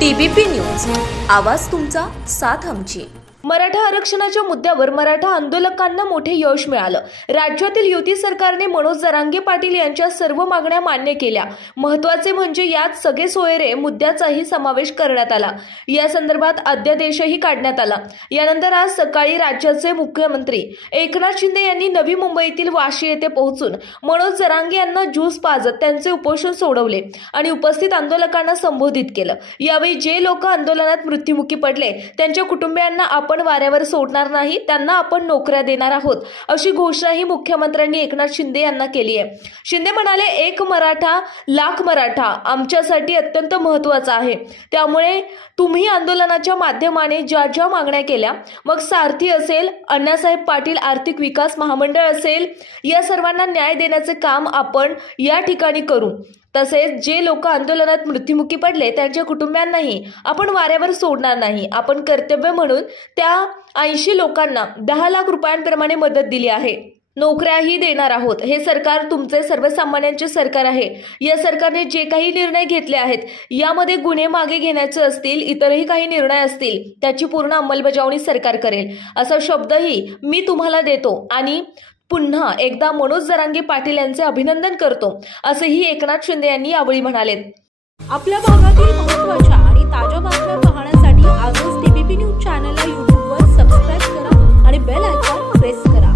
TBP news, आवाज तुमचा, साथ आमची। मराठा आरक्षणाच्या मुद्द्यावर मराठा आंदोलकांना मोठे यश मिळालं। राज्यातील युती सरकारने मनोज जरांगे पाटील यांच्या सर्व मागण्या मान्य केल्या। महत्त्वाचे म्हणजे यात सगळे सोयरे मुद्द्याचाही समावेश करण्यात आला। या संदर्भात अध्यादेशही काढण्यात आला। यानंतर आज सकाळी राज्याचे मुख्यमंत्री एकनाथ शिंदे यांनी नवी मुंबईतील वाशी येथे पोहोचून मनोज जरांगे यांना ज्यूस पाजत त्यांचे उपोषण सोडवले आणि उपस्थित आंदोलकांना संबोधित केलं। यावेळी जे लोक आंदोलनात मृत्युमुखी पडले त्यांच्या कुटुंबियांना आपण वाऱ्यावर सोडणार नाही, त्यांना आपण नोकऱ्या देणार आहोत, अशी घोषणाही मुख्यमंत्र्यांनी एकनाथ शिंदे यांना केली आहे। शिंदे म्हणाले, एक मराठा लाख मराठा आमच्यासाठी अत्यंत महत्त्वाचा आहे। त्यामुळे तुम्ही आंदोलनाच्या माध्यमाने ज्या ज्या मागण्या केल्या, मग सारथी असेल, अण्णासाहेब पाटील आर्थिक विकास महामंडळ असेल, या सर्वांना न्याय देण्याचे काम आपण या ठिकाणी करू। तसेच जे लोक आंदोलनात मृत्युमुखी पडले त्यांच्या कुटुंबियांनाही आपण वाऱ्यावर सोडणार नाही। आपण कर्तव्य म्हणून त्या 80 लोकांना 10 लाख रुपयांप्रमाणे मदत दिली आहे, नोकऱ्याही देणार आहोत। हे सरकार तुमचे सर्वसामान्यांचे सरकार आहे। या सरकारने जे काही निर्णय घेतले आहेत, यामध्ये गुन्हे मागे घेण्याचे असतील, इतरही काही निर्णय असतील, त्याची पूर्ण अंमलबजावणी सरकार करेल, असा शब्दही मी तुम्हाला देतो आणि पुन्हा एकदा मनोज जरांगे पाटील यांचे अभिनंदन करतो, असेही एकनाथ शिंदे यांनी यावेळी म्हणाले। आपल्या भागातील महत्त्वाच्या आणि ताज्या बातम्या पाहण्यासाठी आजच TBP न्यूज चॅनलला YouTube वर सबस्क्राइब करा आणि बेल आयकॉन प्रेस करा।